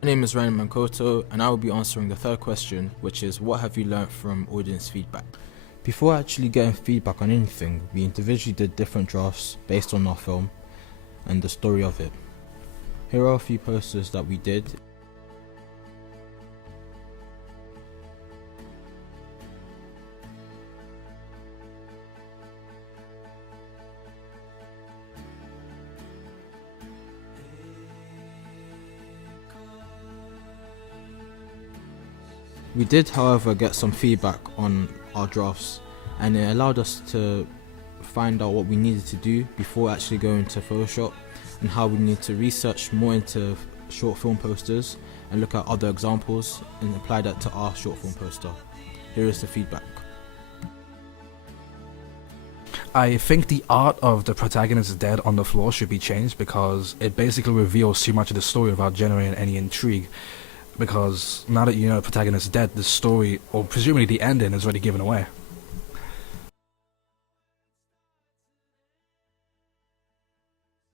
My name is Ryan Mankoto, and I will be answering the third question, which is what have you learnt from audience feedback? Before actually getting feedback on anything, we individually did different drafts based on our film and the story of it. Here are a few posters that we did. We did, however, get some feedback on our drafts, and it allowed us to find out what we needed to do before actually going to Photoshop, and how we need to research more into short film posters and look at other examples and apply that to our short film poster. Here is the feedback. I think the art of the protagonist dead on the floor should be changed because it basically reveals too much of the story without generating any intrigue. Because now that you know the protagonist is dead, the story, or presumably the ending, is already given away.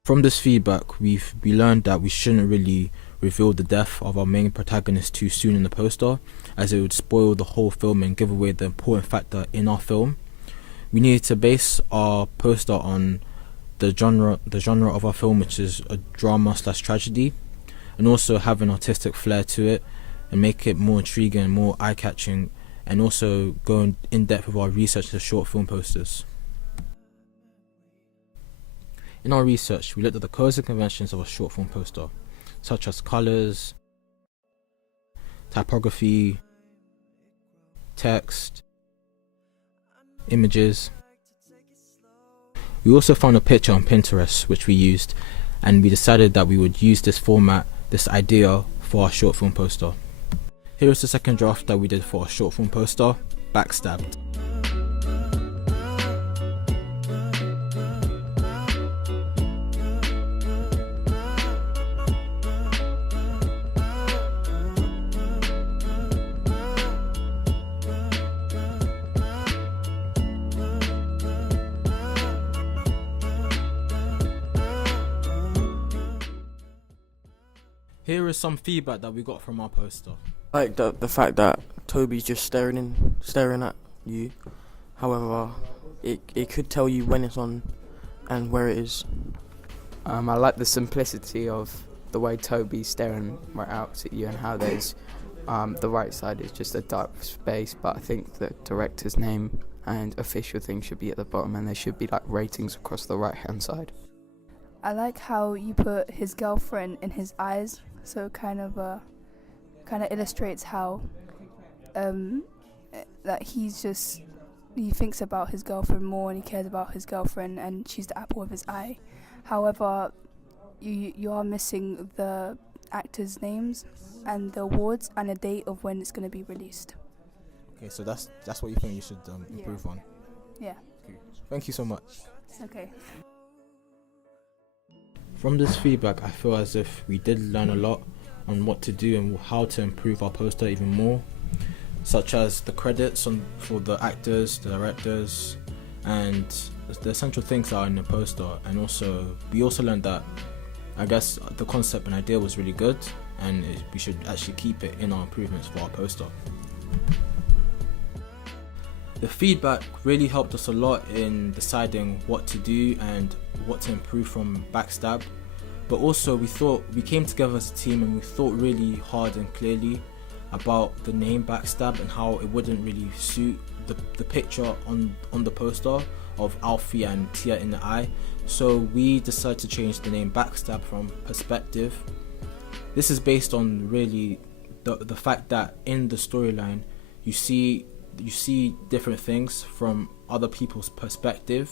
From this feedback, we learned that we shouldn't really reveal the death of our main protagonist too soon in the poster, as it would spoil the whole film and give away the important factor in our film. We needed to base our poster on the genre of our film, which is a drama/tragedy, and also have an artistic flair to it and make it more intriguing, more eye-catching, and also go in depth with our research to short film posters. In our research, we looked at the codes and conventions of a short film poster, such as colours, typography, text, images. We also found a picture on Pinterest which we used, and we decided that we would use this format, this idea, for our short film poster. Here is the second draft that we did for our short film poster, Backstabbed. Here is some feedback that we got from our poster. Like the fact that Toby's just staring at you. However, it could tell you when it's on and where it is. I like the simplicity of the way Toby's staring right out at you, and how there's the right side is just a dark space, but I think the director's name and official thing should be at the bottom, and there should be like ratings across the right hand side. I like how you put his girlfriend in his eyes, so it kind of illustrates how that he thinks about his girlfriend more, and he cares about his girlfriend, and she's the apple of his eye. However, you are missing the actors' names and the awards and a date of when it's going to be released. Okay, so that's what you think you should improve on. Yeah. Okay. Thank you so much. Okay. From this feedback, I feel as if we did learn a lot on what to do and how to improve our poster even more, such as the credits for the actors, the directors, and the essential things that are in the poster. And we also learned that, I guess, the concept and idea was really good, and we should actually keep it in our improvements for our poster. The feedback really helped us a lot in deciding what to do and what to improve from Backstab. But also we came together as a team, and we thought really hard and clearly about the name Backstab and how it wouldn't really suit the picture on the poster of Alfie and Tia in the eye. So we decided to change the name Backstab from Perspective. This is based on really the fact that in the storyline you see different things from other people's perspective.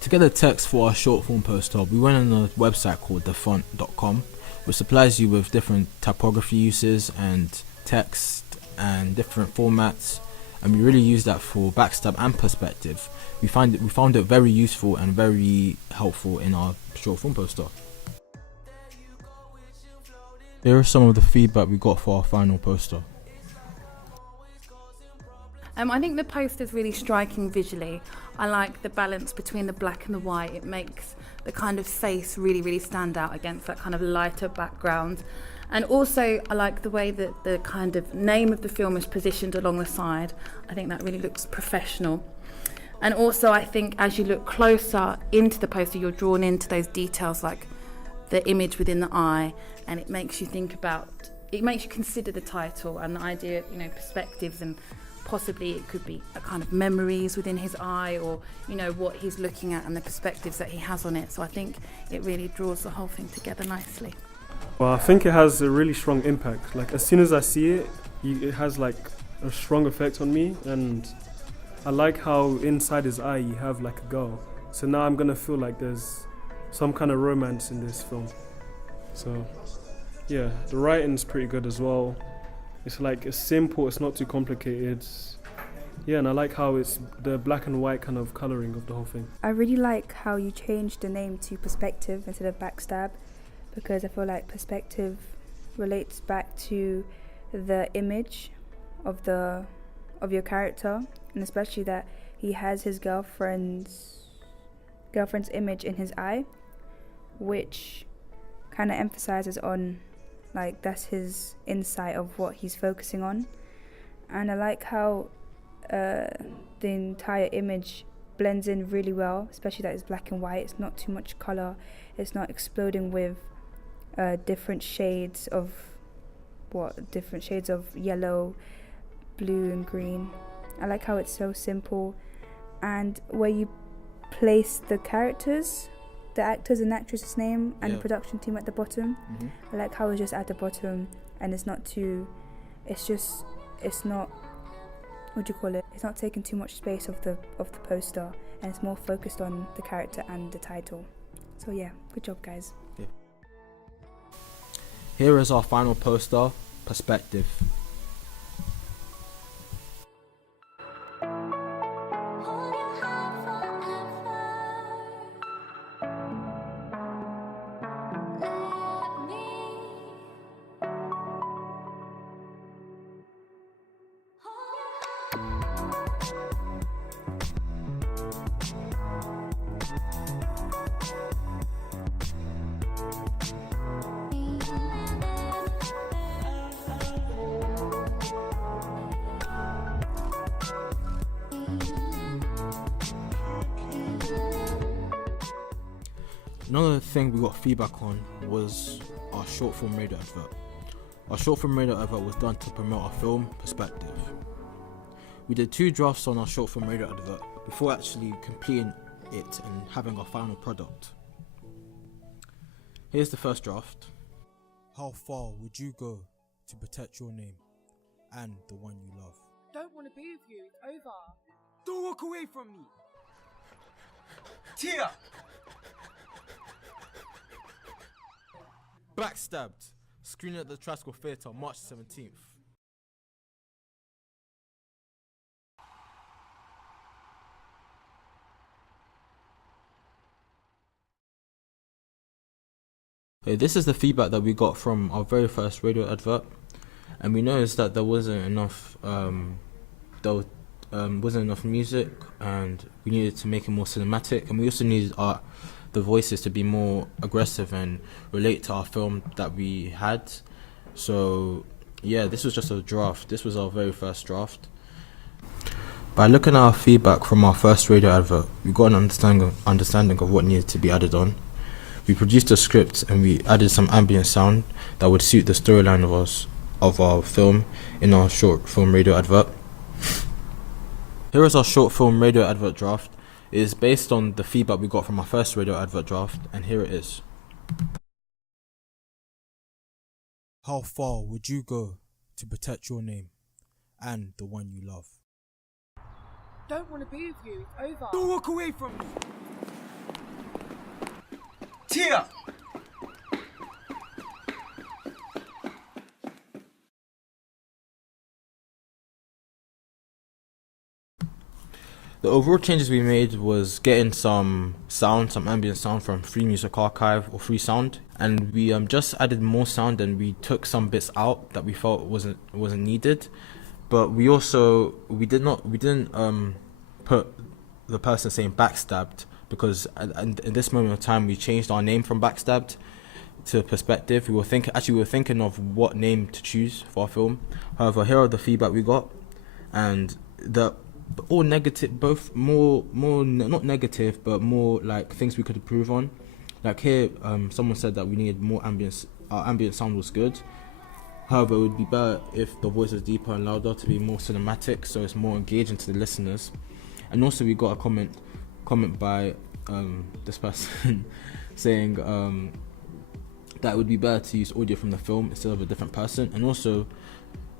To get the text for our short film poster, we went on a website called thefont.com, which supplies you with different typography uses and text and different formats, and we really use that for Backstab and Perspective. We found it very useful and very helpful in our short film poster. Here are some of the feedback we got for our final poster. I think the poster's really striking visually. I like the balance between the black and the white. It makes the kind of face really, really stand out against that kind of lighter background. And also, I like the way that the kind of name of the film is positioned along the side. I think that really looks professional. And also, I think as you look closer into the poster, you're drawn into those details like the image within the eye, and it makes you consider the title and the idea of, perspectives, and possibly it could be a kind of memories within his eye, or, what he's looking at and the perspectives that he has on it. So I think it really draws the whole thing together nicely. Well, I think it has a really strong impact. Like, as soon as I see it, it has like a strong effect on me, and I like how inside his eye you have like a girl. So now I'm gonna feel like there's some kind of romance in this film. So yeah, the writing's pretty good as well. It's like, it's simple, it's not too complicated. Yeah, and I like how it's the black and white kind of colouring of the whole thing. I really like how you changed the name to Perspective instead of Backstab, because I feel like perspective relates back to the image of your character, and especially that he has his girlfriend's image in his eye, which kind of emphasizes on, like, that's his insight of what he's focusing on. And I like how the entire image blends in really well, especially that it's black and white. It's not too much color, it's not exploding with different shades of yellow, blue and green. I like how it's so simple, and where you place the characters, the actors and actresses' name and the production team at the bottom. I like how it's just at the bottom, and it's not taking too much space of the poster, and it's more focused on the character and the title. So yeah, good job guys. Here is our final poster, Perspective. Another thing we got feedback on was our short film radio advert. Our short film radio advert was done to promote our film, Perspective. We did 2 drafts on our short film radio advert before actually completing it and having our final product. Here's the first draft. How far would you go to protect your name and the one you love? Don't want to be with you. It's over. Don't walk away from me. Tia! Backstabbed. Screening at the Trasco Theatre, March 17th. This is the feedback that we got from our very first radio advert, and we noticed that there wasn't enough music, and we needed to make it more cinematic, and we also needed the voices to be more aggressive and relate to our film that we had. So yeah, this was just a draft. This was our very first draft. By looking at our feedback from our first radio advert, we got an understanding of what needed to be added on. We produced a script and we added some ambient sound that would suit the storyline of our film in our short film radio advert. Here is our short film radio advert draft. It is based on the feedback we got from our first radio advert draft, and here it is. How far would you go to protect your name and the one you love? Don't want to be with you. It's over. Don't walk away from me. Tia! The overall changes we made was getting some ambient sound from Free Music Archive or Free Sound, and we just added more sound, and we took some bits out that we felt wasn't needed. but we didn't put the person saying backstabbed, because in this moment of time we changed our name from backstabbed to perspective. We were thinking of what name to choose for our film. However, here are the feedback we got, and all negative, both more not negative, but more like things we could improve on. Like here, someone said that we needed more ambience. Our ambient sound was good. However, it would be better if the voice was deeper and louder to be more cinematic, so it's more engaging to the listeners. And also, we got a comment by this person saying that it would be better to use audio from the film instead of a different person. And also,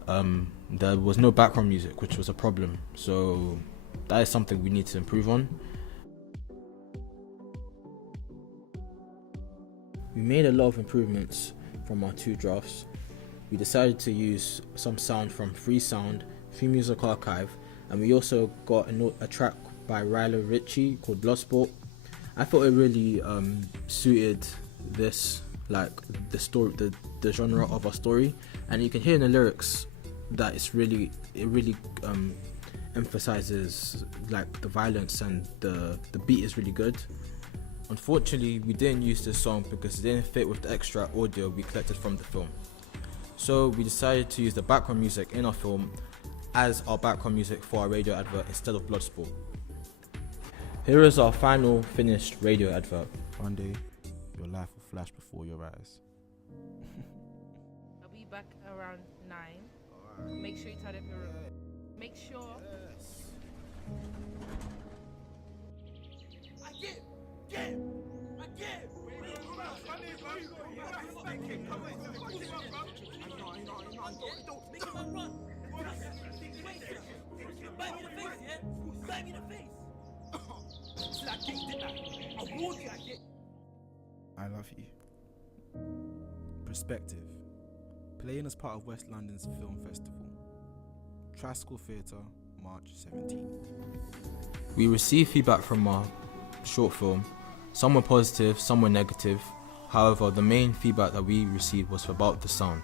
there was no background music, which was a problem. So that is something we need to improve on. We made a lot of improvements from our 2 drafts. We decided to use some sound from Freesound, Free Music Archive, and we also got a track by Ryla Ritchie called Bloodsport. I thought it really suited this, like the story, the genre of our story, and you can hear in the lyrics that it really emphasizes like the violence, and the beat is really good. Unfortunately, we didn't use this song because it didn't fit with the extra audio we collected from the film. So we decided to use the background music in our film as our background music for our radio advert instead of Bloodsport. Here is our final finished radio advert. One day, your life will flash before your eyes. I'll be back around 9. Make sure you tidy up your room. Make sure. I love you. Perspective. Playing as part of West London's Film Festival. Tricycle Theatre, March 17th. We received feedback from our short film. Some were positive, some were negative. However, the main feedback that we received was about the sound.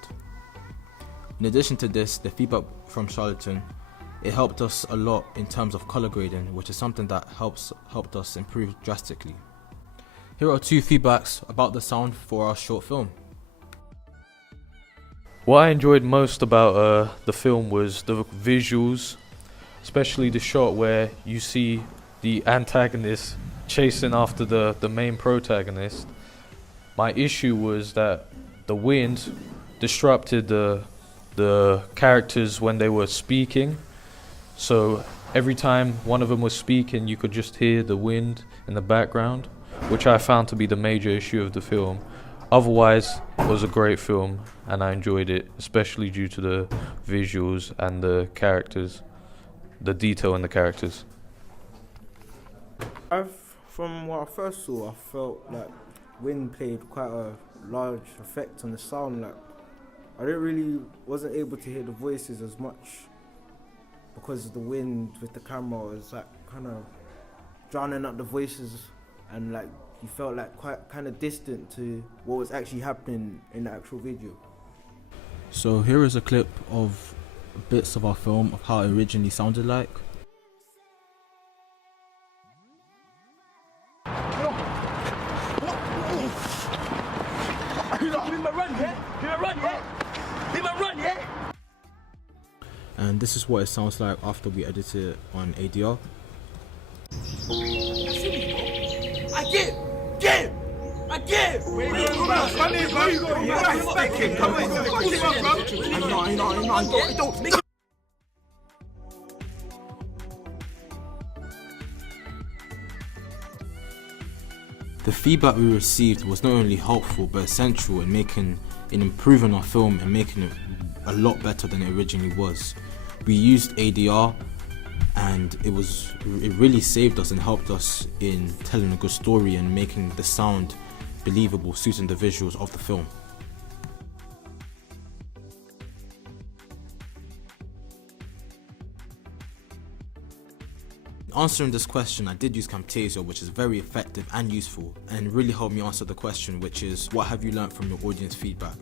In addition to this, the feedback from Charlatan, it helped us a lot in terms of colour grading, which is something that helped us improve drastically. Here are 2 feedbacks about the sound for our short film. What I enjoyed most about the film was the visuals, especially the shot where you see the antagonist chasing after the main protagonist. My issue was that the wind disrupted the characters when they were speaking. So every time one of them was speaking, you could just hear the wind in the background, which I found to be the major issue of the film. Otherwise, it was a great film and I enjoyed it, especially due to the visuals and the characters, the detail in the characters. From what I first saw, I felt like wind played quite a large effect on the sound. Like I wasn't able to hear the voices as much because of the wind with the camera. It was like kind of drowning out the voices, and like you felt like quite kind of distant to what was actually happening in the actual video. So here is a clip of bits of our film of how it originally sounded like. And this is what it sounds like after we edit it on ADR. The feedback we received was not only helpful but essential in improving our film and making it a lot better than it originally was. We used ADR and it really saved us and helped us in telling a good story and making the sound believable, suiting the visuals of the film. Answering this question, I did use Camtasia, which is very effective and useful, and really helped me answer the question, which is, what have you learned from your audience feedback?